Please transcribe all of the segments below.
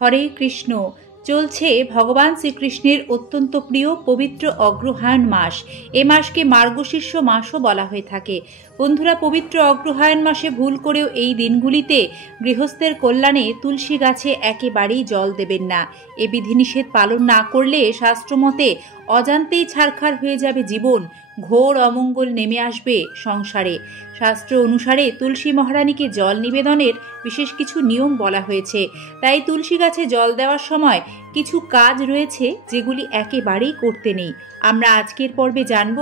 হরে কৃষ্ণ। চলছে ভগবান শ্রীকৃষ্ণের অত্যন্ত প্রিয় পবিত্র অগ্রহায়ণ মাস। এ মাসকে মার্গশীর্ষ মাসও বলা হয়ে থাকে। বন্ধুরা, পবিত্র অগ্রহায়ণ মাসে ভুল করেও এই দিনগুলিতে গৃহস্থের কল্যাণে তুলসী গাছে একেবারেই জল দেবেন না। এ বিধিনিষেধ পালন না করলে শাস্ত্রমতে অজান্তেই ছারখার হয়ে যাবে জীবন, ঘোর অমঙ্গল নেমে আসবে সংসারে। শাস্ত্র অনুসারে তুলসী মহারানীকে জল নিবেদনের বিশেষ কিছু নিয়ম বলা হয়েছে। তাই তুলসী গাছে জল দেওয়ার সময় কিছু কাজ রয়েছে যেগুলি একেবারেই করতে নেই। আমরা আজকের পর্বে জানব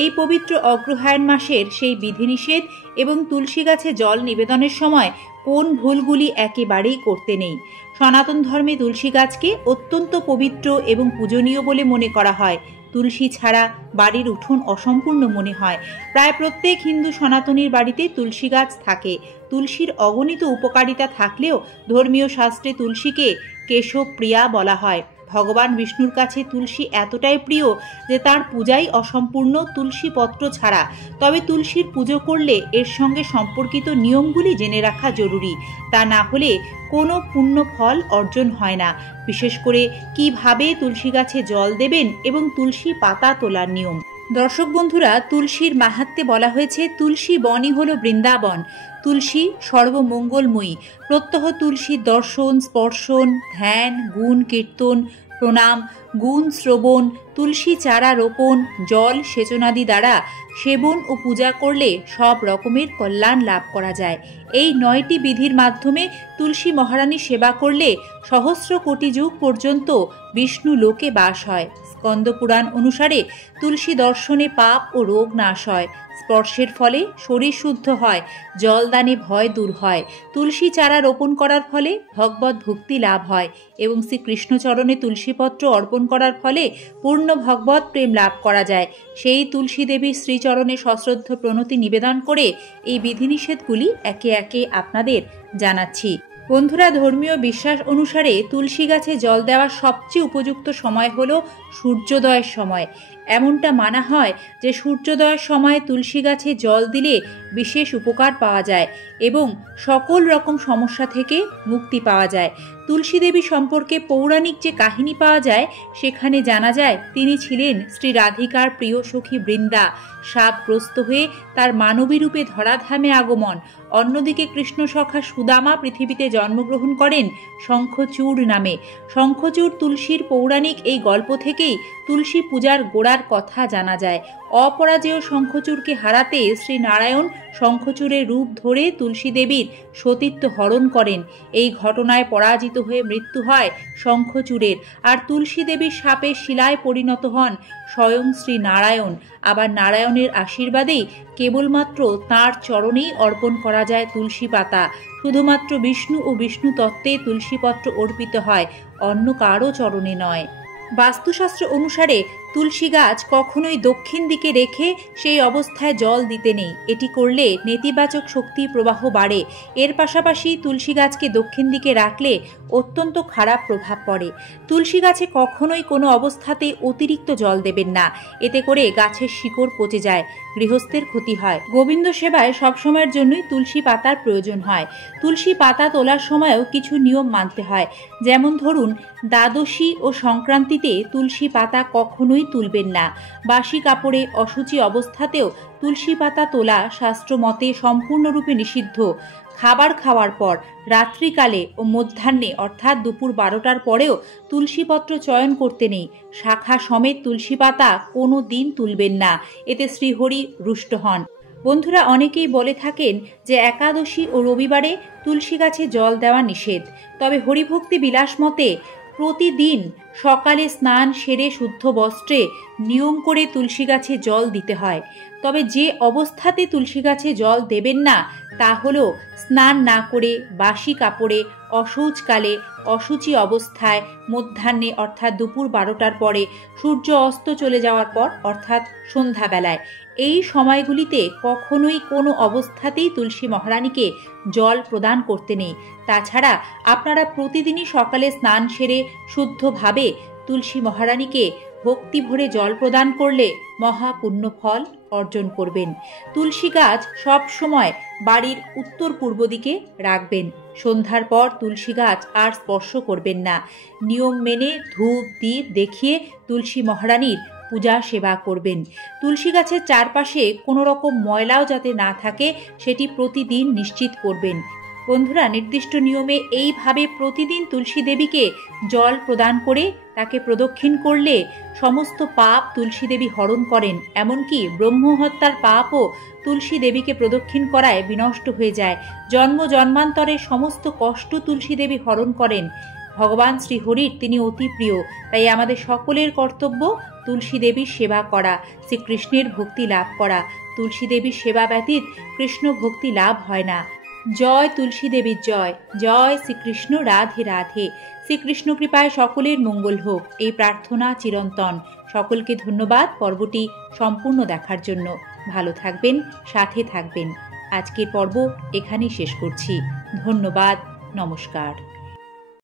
এই পবিত্র অগ্রহায়ণ মাসের সেই বিধিনিষেধ এবং তুলসী গাছে জল নিবেদনের সময় কোন ভুলগুলি একেবারেই করতে নেই। সনাতন ধর্মে তুলসী গাছকে অত্যন্ত পবিত্র এবং পূজনীয় বলে মনে করা হয়। তুলসী ছাড়া বাড়ির উঠোন অসম্পূর্ণ মনে হয়। প্রায় প্রত্যেক হিন্দু সনাতনীর বাড়িতে তুলসী গাছ থাকে। তুলসীর অগণিত উপকারিতা থাকলেও ধর্মীয় শাস্ত্রে তুলসীকে কেশব প্রিয়া বলা হয়। ভগবান বিষ্ণুর কাছে তুলসী এতটাই প্রিয় যে তার পূজাই অসম্পূর্ণ তুলসী পত্র ছাড়া। তবে তুলসীর পুজো করলে এর সঙ্গে সম্পর্কিত নিয়মগুলি জেনে রাখা জরুরি। তা না হলে কোনো পুণ্য ফল অর্জন হয় না। বিশেষ করে কিভাবে তুলসী গাছে জল দেবেন এবং তুলসী পাতা তোলার নিয়ম। দর্শক বন্ধুরা, তুলসীর মাহাত্ম্যে বলা হয়েছে তুলসী বনই হল বৃন্দাবন। তুলসী সর্বমঙ্গলময়ী। প্রত্যহ তুলসীর দর্শন, স্পর্শন, ধ্যান, গুণ কীর্তন, প্রণাম, গুণ শ্রবণ, তুলসী চারা রোপণ, জল সেচনাদি দ্বারা সেবন ও পূজা করলে সব রকমের কল্যাণ লাভ করা যায়। এই 9টি বিধির মাধ্যমে তুলসী মহারানী সেবা করলে সহস্র কোটি যুগ পর্যন্ত বিষ্ণু লোকে বাস হয়। স্কন্দ পুরাণ অনুসারে তুলসী দর্শনে পাপ ও রোগ নাশ হয়, স্পর্শের ফলে শরীর শুদ্ধ হয়, জলদানে ভয় দূর হয়, তুলসী চারা রোপণ করার ফলে ভগবত ভক্তি লাভ হয় এবং শ্রীকৃষ্ণচরণে তুলসীপত্র অর্পণ করার ফলে পূর্ণ ভগবত প্রেম লাভ করা যায়। সেই তুলসী দেবীর শ্রীচরণে সশ্রদ্ধ প্রণতি নিবেদন করে এই বিধিনিষেধগুলি একে একে আপনাদের জানাচ্ছি। বন্ধুরা, ধর্মীয় বিশ্বাস অনুসারে তুলসী গাছে জল দেওয়ার সবচেয়ে উপযুক্ত সময় হলো সূর্যোদয়ের সময়। এমনটা মানা হয় যে সূর্যোদয়ের সময় তুলসী গাছে জল দিলে বিশেষ উপকার পাওয়া যায় এবং সকল রকম সমস্যা থেকে মুক্তি পাওয়া যায়। তুলসী দেবী সম্পর্কে পৌরাণিক যে কাহিনী পাওয়া যায় সেখানে জানা যায় তিনি ছিলেন শ্রী রাধিকার প্রিয় সখী বৃন্দা। শাপগ্রস্ত হয়ে তার মানবী রূপে ধরাধামে আগমন। অন্যদিকে কৃষ্ণ সখা সুদামা পৃথিবীতে জন্মগ্রহণ করেন শঙ্খচূড় নামে। শঙ্খচূড় তুলসীর পৌরাণিক এই গল্প থেকেই তুলসী পূজার গোড়ার কথা জানা যায়। অপরাজেয় শঙ্খচূড়কে হারাতে শ্রী নারায়ণ শঙ্খচূড়ের রূপ ধরে তুলসী দেবীর সতীত্ব হরণ করেন। এই ঘটনায় পরাজিত হয়ে মৃত্যু হয় শঙ্খচূড়ের, আর তুলসী দেবীর শাপে শিলায় পরিণত হন স্বয়ং শ্রী নারায়ণ। আবার নারায়ণের আশীর্বাদেই কেবলমাত্র তাঁর চরণেই অর্পণ করা যায় তুলসী পাতা। শুধুমাত্র বিষ্ণু ও বিষ্ণু তত্ত্বে তুলসীপত্র অর্পিত হয়, অন্য কারও চরণে নয়। বাস্তুশাস্ত্র অনুসারে তুলসী গাছ কখনোই দক্ষিণ দিকে রেখে সেই অবস্থায় জল দিতে নেই। এটি করলে নেতিবাচক শক্তির প্রবাহ বাড়ে। এর পাশাপাশি তুলসী গাছকে দক্ষিণ দিকে রাখলে অত্যন্ত খারাপ প্রভাব পড়ে। তুলসী গাছে কখনোই কোনো অবস্থাতেই অতিরিক্ত জল দেবেন না। এতে করে গাছের শিকড় পচে যায়, গৃহস্থের ক্ষতি হয়। গোবিন্দ সেবায় সবসময়ের জন্যই তুলসী পাতার প্রয়োজন হয়। তুলসী পাতা তোলার সময়ও কিছু নিয়ম মানতে হয়। যেমন ধরুন, দ্বাদশী ও সংক্রান্তিতে তুলসী পাতা কখনোই তুলবেন না। বাসি কাপড়ে অশুচি অবস্থাতেও তুলসী পাতা তোলা শাস্ত্রমতে সম্পূর্ণরূপে নিষিদ্ধ। খাবার খাওয়ার পর, রাত্রিকালে ও মধ্যাহ্নে অর্থাৎ দুপুর 12টার পরেও তুলসীপত্র চয়ন করতে নেই। শাখা সমেত তুলসী পাতা কোনো দিন তুলবেন না, এতে শ্রীহরি রুষ্ট হন। বন্ধুরা, অনেকেই বলে থাকেন যে একাদশী ও রবিবারে তুলসী গাছে জল দেওয়া নিষেধ। তবে হরিভক্তি বিলাস মতে প্রতিদিন সকালে স্নান সেরে শুদ্ধ বস্ত্রে নিয়ম করে তুলসী গাছে জল দিতে হয়। তবে যে অবস্থাতে তুলসী গাছে জল দেবেন না তা হলো স্নান না করে, বাসি কাপড়ে, অশৌচকালে, অশুচি অবস্থায়, মধ্যাহ্নে অর্থাৎ দুপুর 12টার পরে, সূর্য অস্ত চলে যাওয়ার পর অর্থাৎ সন্ধ্যাবেলায়। এই সময়গুলিতে কখনোই কোনো অবস্থাতেই তুলসী মহারানীকে জল প্রদান করতে নেই। তাছাড়া আপনারা প্রতিদিনই সকালে স্নান সেরে শুদ্ধভাবে তুলসী মহারানীকে ভক্তি ভরে জল প্রদান করলে মহা পুণ্য ফল অর্জন করবেন। তুলসী গাছ সব সময় বাড়ির উত্তর পূর্ব দিকে রাখবেন। সন্ধ্যার পর তুলসী গাছ আর স্পর্শ করবেন না। নিয়ম মেনে ধূপ দ্বীপ দেখিয়ে তুলসী মহারানীর পূজা সেবা করবেন। তুলসী গাছের চারপাশে কোনো রকম ময়লাও যাতে না থাকে সেটি প্রতিদিন নিশ্চিত করবেন। বন্ধুরা, নির্দিষ্ট নিয়মে এইভাবে প্রতিদিন তুলসী দেবীকে জল প্রদান করে তাকে প্রদক্ষিণ করলে সমস্ত পাপ তুলসী দেবী হরণ করেন। এমনকি ব্রহ্মহত্যার পাপও তুলসী দেবীকে প্রদক্ষিণ করায় বিনষ্ট হয়ে যায়। জন্ম জন্মান্তরের সমস্ত কষ্ট তুলসী দেবী হরণ করেন। ভগবান শ্রীহরির তিনি অতি প্রিয়, তাই আমাদের সকলের কর্তব্য তুলসী দেবীর সেবা করা, শ্রীকৃষ্ণের ভক্তি লাভ করা। তুলসী দেবীর সেবা ব্যতীত কৃষ্ণ ভক্তি লাভ হয় না। জয় তুলসী দেবীর জয়। জয় শ্রীকৃষ্ণ। রাধে রাধে। শ্রীকৃষ্ণ কৃপায় সকলের মঙ্গল হোক, এই প্রার্থনা চিরন্তন। সকলকে ধন্যবাদ পর্বটি সম্পূর্ণ দেখার জন্য। ভালো থাকবেন, সাথে থাকবেন। আজকের পর্ব এখানেই শেষ করছি। ধন্যবাদ। নমস্কার।